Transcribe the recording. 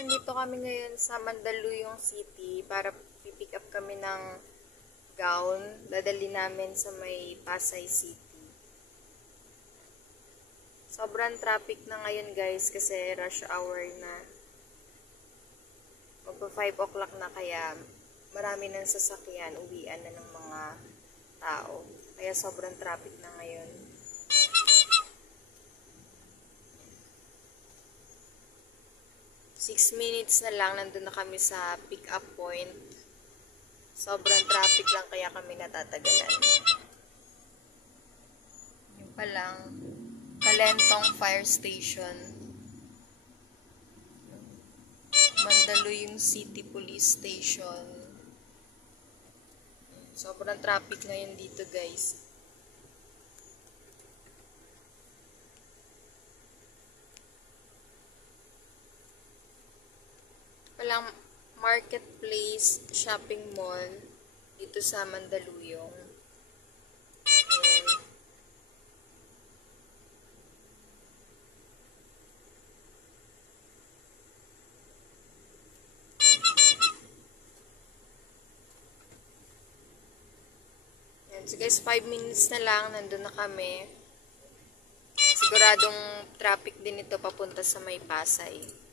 nandito kami ngayon sa Mandaluyong City para pipick up kami ng gown. Dadali namin sa may Pasay City. Sobrang traffic na ngayon guys kasi rush hour na. Magpa 5 o'clock na kaya marami ng sasakyan, uwian na ng mga tao. Kaya sobrang traffic na ngayon. Six minutes na lang, nandun na kami sa pick-up point. Sobrang traffic lang kaya kami natatagalan. Yun pa lang, Kalentong Fire Station. Mandaluyong City Police Station. Sobrang traffic ngayon dito guys. Palang marketplace, shopping mall dito sa Mandaluyong. Ayan. So guys, 5 minutes na lang, nandun na kami. Siguradong traffic din ito papunta sa may Pasay.